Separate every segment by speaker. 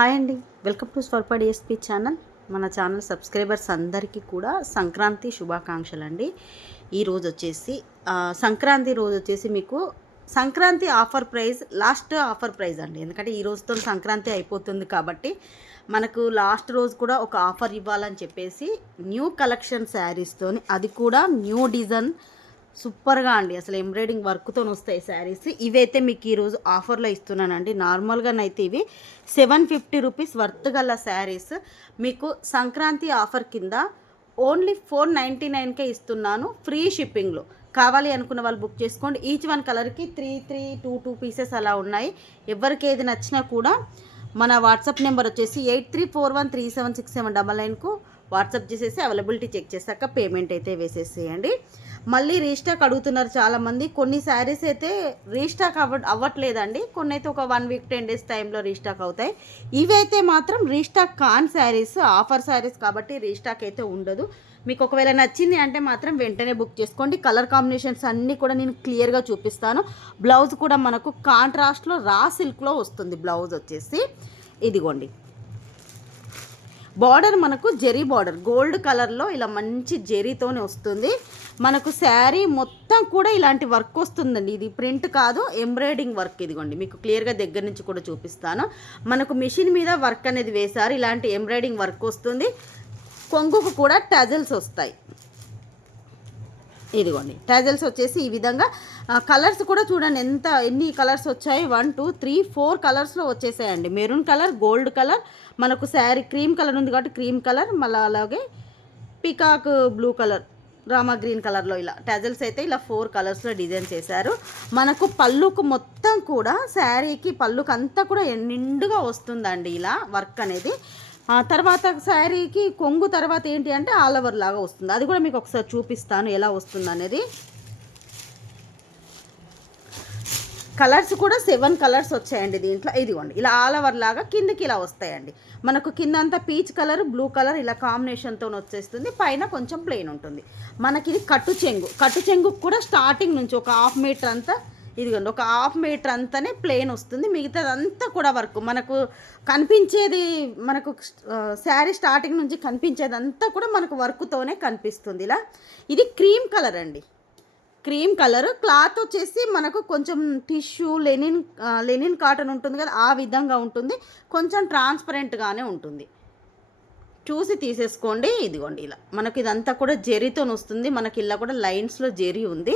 Speaker 1: Hi అండి. Welcome to Swarpa DSP channel. మన channel subscribers అందరికీ కూడా సంక్రాంతి శుభాకాంక్షలు అండి ఈరోజు వచ్చేసి సంక్రాంతి రోజు వచ్చేసి మీకు Sankranti offer price last offer price అండి. ఎందుకంటే ఈ రోజుతో సంక్రాంతి అయిపోతుంది కాబట్టి మనకు లాస్ట్ రోజు కూడా ఒక ఆఫర్ ఇవ్వాలని చెప్పేసి న్యూ కలెక్షన్ శారీస్తోని అది కూడా న్యూ డిజైన్ సూపర్గా అండి. అసలు ఎంబ్రాయిడింగ్ వర్క్తో వస్తాయి శారీస్. ఇవైతే మీకు ఈరోజు ఆఫర్లో ఇస్తున్నానండి. నార్మల్గానైతే ఇవి. సెవెన్ ఫిఫ్టీ రూపీస్ వర్త్ గల శారీస్. మీకు సంక్రాంతి ఆఫర్ కింద ఓన్లీ ఫోర్ నైంటీ నైన్కే ఇస్తున్నాను. ఫ్రీ షిప్పింగ్లో. కావాలి అనుకున్న వాళ్ళు బుక్ చేసుకోండి. ఈచ్ వన్ కలర్కి three three two two pieces అలా ఉన్నాయి. ఎవరికి ఏది నచ్చినా కూడా మన వాట్సాప్ నెంబర్ వచ్చేసి eight three four one three seven six seven double నైన్కు WhatsApp చేసేసి అవైలబిలిటీ చెక్ చేశాక పేమెంట్ అయితే వేసేసేయండి. మళ్ళీ రీస్టాక్ అడుగుతున్నారు చాలామంది. కొన్ని శారీస్ అయితే రీస్టాక్ అవ్వ అవ్వట్లేదండి. కొన్ని అయితే ఒక వన్ వీక్ టెన్ డేస్ టైంలో రీస్టాక్ అవుతాయి. ఇవైతే మాత్రం రీస్టాక్ కాన్ శారీస్ ఆఫర్ శారీస్ కాబట్టి రీస్టాక్ అయితే ఉండదు. మీకు ఒకవేళ నచ్చింది అంటే మాత్రం వెంటనే బుక్ చేసుకోండి. కలర్ కాంబినేషన్స్ అన్నీ కూడా నేను క్లియర్గా చూపిస్తాను. బ్లౌజ్ కూడా మనకు కాంట్రాస్ట్లో రా సిల్క్లో వస్తుంది. బ్లౌజ్ వచ్చేసి ఇదిగోండి. బార్డర్ మనకు జెరీ బార్డర్ గోల్డ్ కలర్లో ఇలా మంచి జెరీతోనే వస్తుంది. మనకు శారీ మొత్తం కూడా ఇలాంటి వర్క్ వస్తుందండి. ఇది ప్రింట్ కాదు ఎంబ్రాయిడింగ్ వర్క్ ఇదిగోండి. మీకు క్లియర్గా దగ్గర నుంచి కూడా చూపిస్తాను. మనకు మిషన్ మీద వర్క్ అనేది వేశారు. ఇలాంటి ఎంబ్రాయిడింగ్ వర్క్ వస్తుంది. కొంగుకు కూడా టజల్స్ వస్తాయి. ఇదిగోండి. టైజల్స్ వచ్చేసి ఈ విధంగా కలర్స్ కూడా చూడండి ఎంత ఎన్ని కలర్స్ వచ్చాయి. వన్ టూ త్రీ ఫోర్ కలర్స్లో వచ్చేసాయండి. మెరూన్ కలర్ గోల్డ్ కలర్ మనకు శారీ క్రీమ్ కలర్ ఉంది కాబట్టి క్రీమ్ కలర్ మళ్ళీ అలాగే peacock blue colour Rama green కలర్లో ఇలా టజల్స్ అయితే ఇలా ఫోర్ కలర్స్లో డిజైన్ చేశారు. మనకు పళ్ళుకు మొత్తం కూడా శారీకి పళ్ళుకు అంతా కూడా నిండుగా వస్తుందండి ఇలా వర్క్ అనేది. ఆ తర్వాత శారీకి కొంగు తర్వాత ఏంటి అంటే ఆల్ ఓవర్ లాగా వస్తుంది. అది కూడా మీకు ఒకసారి చూపిస్తాను ఎలా వస్తుంది అనేది కలర్స్ కూడా సెవెన్ కలర్స్ వచ్చాయండి దీంట్లో. ఇదిగోండి ఇలా ఆల్ ఓవర్ లాగా కిందకి ఇలా వస్తాయండి. మనకు కింద అంతా పీచ్ కలర్ బ్లూ కలర్ ఇలా కాంబినేషన్తో వచ్చేస్తుంది. పైన కొంచెం ప్లెయిన్ ఉంటుంది. మనకి ఇది కట్టు చెంగు. కట్టు చెంగు కూడా స్టార్టింగ్ నుంచి ఒక హాఫ్ మీటర్ అంతా ఇదిగోండి ఒక హాఫ్ మీటర్ అంతానే ప్లెయిన్ వస్తుంది. మిగతాదంతా కూడా వర్క్. మనకు కనిపించేది మనకు శారీ స్టార్టింగ్ నుంచి కనిపించేదంతా కూడా మనకు వర్క్తోనే కనిపిస్తుంది ఇలా. ఇది క్రీమ్ కలర్ అండి. Cream colour. క్లాత్ వచ్చేసి మనకు కొంచెం టిష్యూ లెనిన్ లెనిన్ కాటన్ ఉంటుంది కదా ఆ విధంగా ఉంటుంది. కొంచెం ట్రాన్స్పరెంట్గానే ఉంటుంది. చూసి తీసేసుకోండి ఇదిగోండి ఇలా. మనకి ఇదంతా కూడా జెరీతో వస్తుంది. మనకి ఇలా కూడా లైన్స్లో జెరీ ఉంది.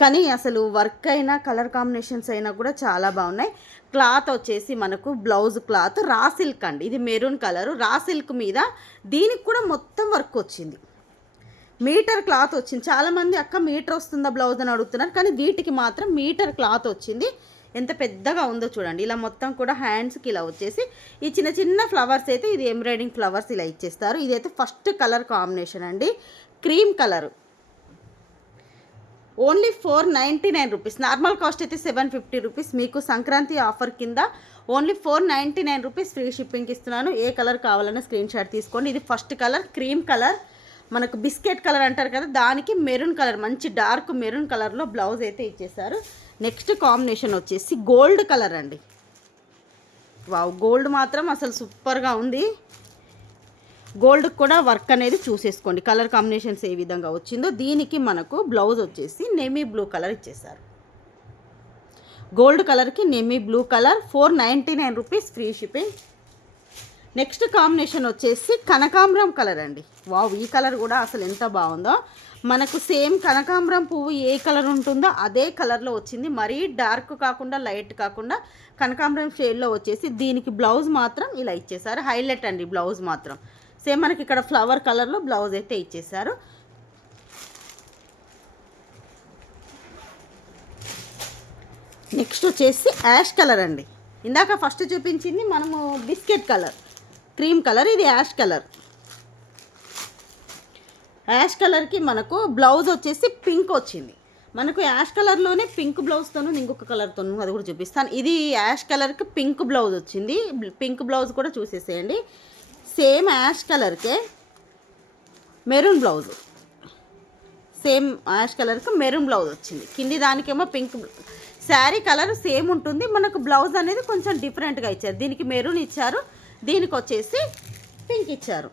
Speaker 1: కానీ అసలు వర్క్ అయినా కలర్ కాంబినేషన్స్ అయినా కూడా చాలా బాగున్నాయి. క్లాత్ వచ్చేసి మనకు బ్లౌజ్ క్లాత్ రా సిల్క్ అండి. ఇది మెరూన్ కలర్. రా సిల్క్ మీద దీనికి కూడా మొత్తం వర్క్ వచ్చింది. మీటర్ క్లాత్ వచ్చింది. చాలామంది అక్క మీటర్ వస్తుందా బ్లౌజ్ అని అడుగుతున్నారు. కానీ వీటికి మాత్రం మీటర్ క్లాత్ వచ్చింది. ఎంత పెద్దగా ఉందో చూడండి. ఇలా మొత్తం కూడా హ్యాండ్స్కి ఇలా వచ్చేసి ఈ చిన్న చిన్న ఫ్లవర్స్ అయితే ఇది ఎంబ్రాయిడింగ్ ఫ్లవర్స్ ఇలా ఇచ్చేస్తారు. ఇదైతే ఫస్ట్ కలర్ కాంబినేషన్ అండి. Cream colour only four ninety nine rupees normal cost అయితే సెవెన్ ఫిఫ్టీ రూపీస్ మీకు సంక్రాంతి ఆఫర్ కింద only four ninety nine rupees free షిప్పింగ్కి ఇస్తున్నాను. ఏ కలర్ కావాలన్నా స్క్రీన్ షాట్ తీసుకోండి. ఇది ఫస్ట్ కలర్ క్రీమ్ కలర్ మనకు బిస్కెట్ కలర్ అంటారు కదా దానికి మెరూన్ కలర్ మంచి డార్క్ మెరూన్ కలర్లో బ్లౌజ్ అయితే ఇచ్చేసారు నెక్స్ట్ కాంబినేషన్ వచ్చేసి గోల్డ్ కలర్ అండి. వావ్ గోల్డ్ మాత్రం అసలు సూపర్గా ఉంది. గోల్డ్ కూడా వర్క్ అనేది చూసేసుకోండి. కలర్ కాంబినేషన్స్ ఏ విధంగా వచ్చిందో దీనికి మనకు బ్లౌజ్ వచ్చేసి నెమీ బ్లూ కలర్ ఇచ్చేసారు గోల్డ్ కలర్కి navy blue colour four ninety nine rupees free shipping. Next combination వచ్చేసి కనకాంబరం కలర్ అండి. వావ్ ఈ కలర్ కూడా అసలు ఎంత బాగుందో. మనకు సేమ్ కనకాంబరం పువ్వు ఏ కలర్ ఉంటుందో అదే కలర్లో వచ్చింది. మరీ డార్క్ కాకుండా లైట్ కాకుండా కనకాంబరం షేడ్లో వచ్చేసి దీనికి బ్లౌజ్ మాత్రం ఇలా ఇచ్చేసారు హైలైట్ అండి బ్లౌజ్ మాత్రం. సేమ్ మనకి ఇక్కడ ఫ్లవర్ కలర్లో బ్లౌజ్ అయితే ఇచ్చేసారు నెక్స్ట్ వచ్చేసి యాష్ కలర్ అండి. ఇందాక ఫస్ట్ చూపించింది మనము బిస్కెట్ కలర్. క్రీమ్ కలర్ ఇది యాష్ కలర్. యాష్ కలర్కి మనకు బ్లౌజ్ వచ్చేసి పింక్ వచ్చింది. మనకు యాష్ కలర్లోనే పింక్ బ్లౌజ్తోనూ ఇంకొక కలర్తోను అది కూడా చూపిస్తాను. ఇది యాష్ కలర్కి పింక్ బ్లౌజ్ వచ్చింది. పింక్ బ్లౌజ్ కూడా చూసేసేయండి. సేమ్ యాష్ కలర్కే మెరూన్ బ్లౌజ్. సేమ్ యాష్ కలర్కి మెరూన్ బ్లౌజ్ వచ్చింది. కింది దానికేమో పింక్ శారీ కలర్ సేమ్ ఉంటుంది. మనకు బ్లౌజ్ అనేది కొంచెం డిఫరెంట్గా ఇచ్చారు. దీనికి మెరూన్ ఇచ్చారు. దీనికి వచ్చేసి పింక్ ఇచ్చారు.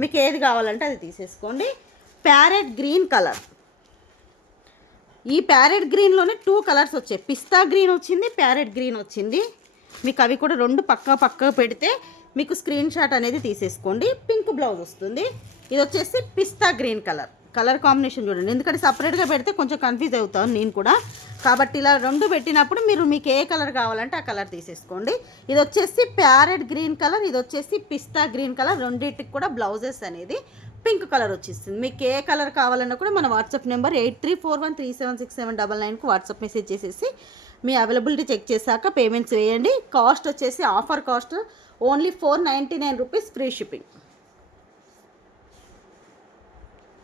Speaker 1: మీకు ఏది కావాలంటే అది తీసేసుకోండి. Parrot green colour. ఈ ప్యారెట్ గ్రీన్లోనే టూ కలర్స్ వచ్చాయి. పిస్తా గ్రీన్ వచ్చింది ప్యారెట్ గ్రీన్ వచ్చింది. మీకు అవి కూడా రెండు పక్క పక్క పెడితే మీకు స్క్రీన్ షాట్ అనేది తీసేసుకోండి. పింక్ బ్లౌజ్ వస్తుంది. ఇది వచ్చేసి పిస్తా గ్రీన్ కలర్. కలర్ కాంబినేషన్ చూడండి. ఎందుకంటే సపరేట్గా పెడితే కొంచెం కన్ఫ్యూజ్ అవుతాను నేను కూడా. కాబట్టి ఇలా రెండు పెట్టినప్పుడు మీరు మీకు ఏ కలర్ కావాలంటే ఆ కలర్ తీసేసుకోండి. ఇది వచ్చేసి ప్యారెట్ గ్రీన్ కలర్ ఇది వచ్చేసి పిస్తా గ్రీన్ కలర్. రెండింటికి కూడా బ్లౌజెస్ అనేది పింక్ కలర్ వచ్చేస్తుంది. మీకు ఏ కలర్ కావాలన్నా కూడా మన WhatsApp number eight three four one three seven six seven double నైన్కి వాట్సాప్ మెసేజ్ చేసేసి మీ అవైలబిలిటీ చెక్ చేశాక పేమెంట్స్ వేయండి. కాస్ట్ వచ్చేసి offer cost only four ninety nine rupees free shipping.